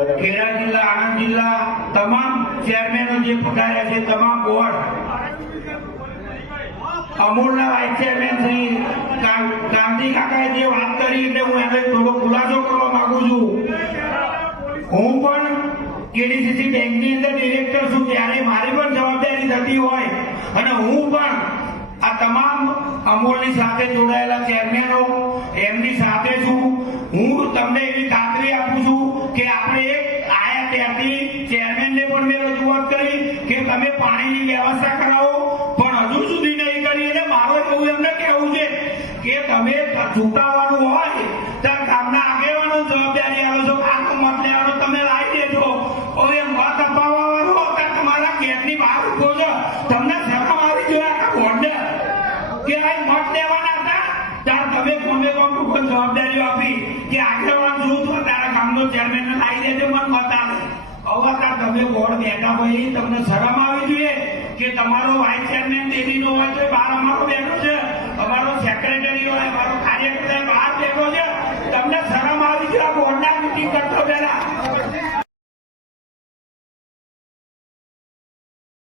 ખેડા જિલ્લા, આણંદ જિલ્લા, તમામ ચેરમેનો જે પધાર્યા છે, તમામ બોર્ડ અમૂલના વાઇસ ચેરમેન શ્રી ગાંધી કાકાએ જે વાત કરી, એટલે હું એને થોડો ખુલાસો કરવા માંગુ છું. હું પણ કેડીસીસી બેંકની અંદર ડિરેક્ટર છું, ત્યારે મારી પણ જવાબદારી થતી હોય. અને હું પણ આ તમામ અમૂલની સાથે જોડાયેલા ચેરમેનો એમની સાથે આપણે આયા ત્યારથી ચેરમેનને પણ મેં રજૂઆત કરી કે તમે પાણીની વ્યવસ્થા કરાવો. પણ હજુ સુધી નહીં કરી એટલે મારો એવું એમને કહેવું છે કે તમે ચૂંટાવાનું હોય ત્યાં ગામના આગેવાનો જવાબદારી આલો છો. આ મત લેવાનો તમે લાવી દેજો. હવે મત અપાવવાનો ત્યાં તમારા ઘેરની બહાર ઊભો છો. તમને શરમ આવી જોઈએ આખા ગોંડે કે આ મત લેવાના હતા? ત્યાં તમે કોણ કોઈ જવાબદારીઓ આપી કે ગામનો ચેરમેન ને લાવી દેજો, મને મત હવે કા તમે બોર્ડ બેઠા ભાઈ તમને શરમ આવી જોઈએ કે તમારો વાઇસ ચેરમેન દેવીનો હોય તો બહાર અમારો બેઠો છે. અમારો સેક્રેટરી હોય, અમારો કાર્યકર્તા બહાર બેઠો છે. તમને